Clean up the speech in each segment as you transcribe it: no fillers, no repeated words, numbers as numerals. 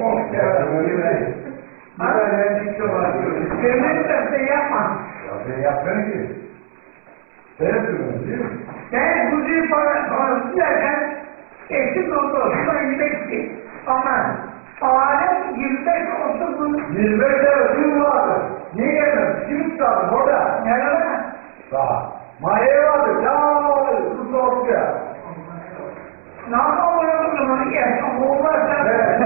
Çok geldin. Ben bir şey var. Devlet de yapma. Ben yapmıyorum ki. Sen yapıyorsun değil mi? Ben bu parası derken eksik oldu. Şuna gidecekti. Ama alem 25 oldu bu. 25 lira kim vardı? Niye gelmedin? Kim tutardı orada? Nerede? Daha. Mahiyye vardı. Ya kız oldu ya. Ne yapalım o zaman? Yaşam olmazsa. Evet.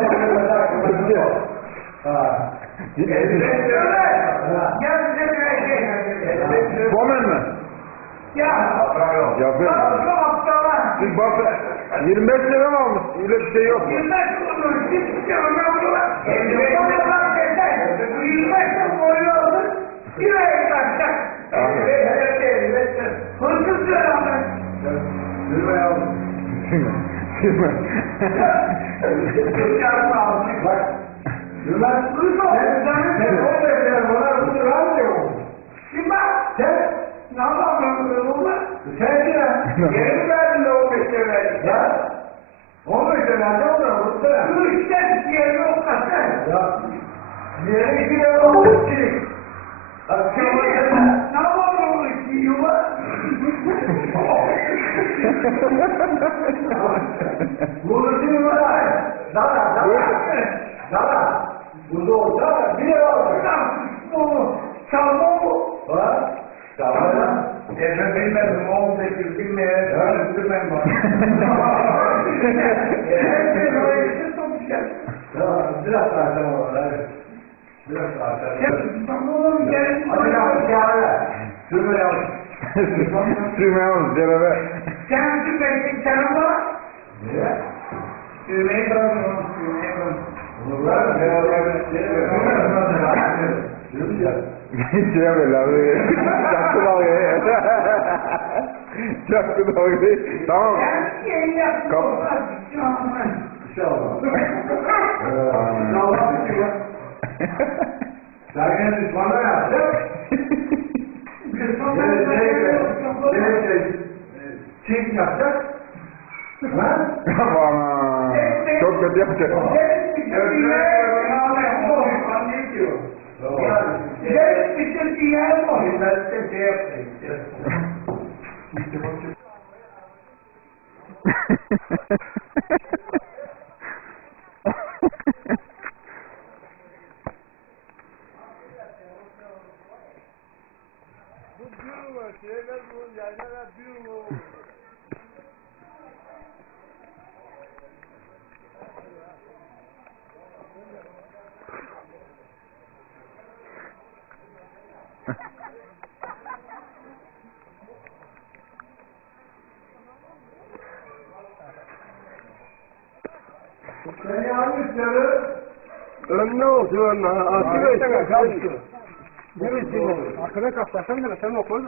Ha. 55 lira. Ya bize bir şey. Bomen mi? Ya. Yapıyor. Şu haftalar. Siz bak 25 lira mı almış? Öyle bir şey yok. 25 olur. Hiçbir şey olmaz. 55 lira yeter. 25 lira koyuyorsun. Bir ay kaçacak. Hırsız lira. Yürüme yavrum. Yürüme. Bak. Yürüme. Sen 15 lira bana bunu vermiyor musun? Kim bak? Sen. Ne yapalım oğlum? Sen ya. Geri mi verdin de 15 lira verdin? Ya. 15 lira ne olur? Burada. Bu işte diğeri yok kaçar. Ya. Diğeri 2 lira olmuş ki. Ne yapalım o işi yuva? Bunu şimdi var. Dara. Burada olsa bir lira olacak. Çalma bu. Ha? Çalma ya. Ben bilmedim 18 bilmeye dönüştürmem bana. Herkes o işi tutacak. Ya biraz daha tamam hadi. Biraz daha Tamam gelin. hadi yavrum çağır. Sürme yavrum. Sürme yalnız cerebe. Sen şu bekleyin selam var. Niye? Düğmeyi bırakın. Düğmeyi bırakın. Bunu bırak. Yürü ya. Cerebe lan. Çaktı dalgayı. Çaktı dalgayı. Tamam. Sen yayın yaptın. Kap- İnşallah. İnşallah bir şey var. Sen bana yapacak. Çek yapacak. Ha? Aman. Çok kötü yapacak. Bu düğün var. Şeyler bu. Yaylalar düğün var. Seni almışları. Önüne oldu önüne. Arkada işte kalktı. Arkada kalk, sen de sen oku.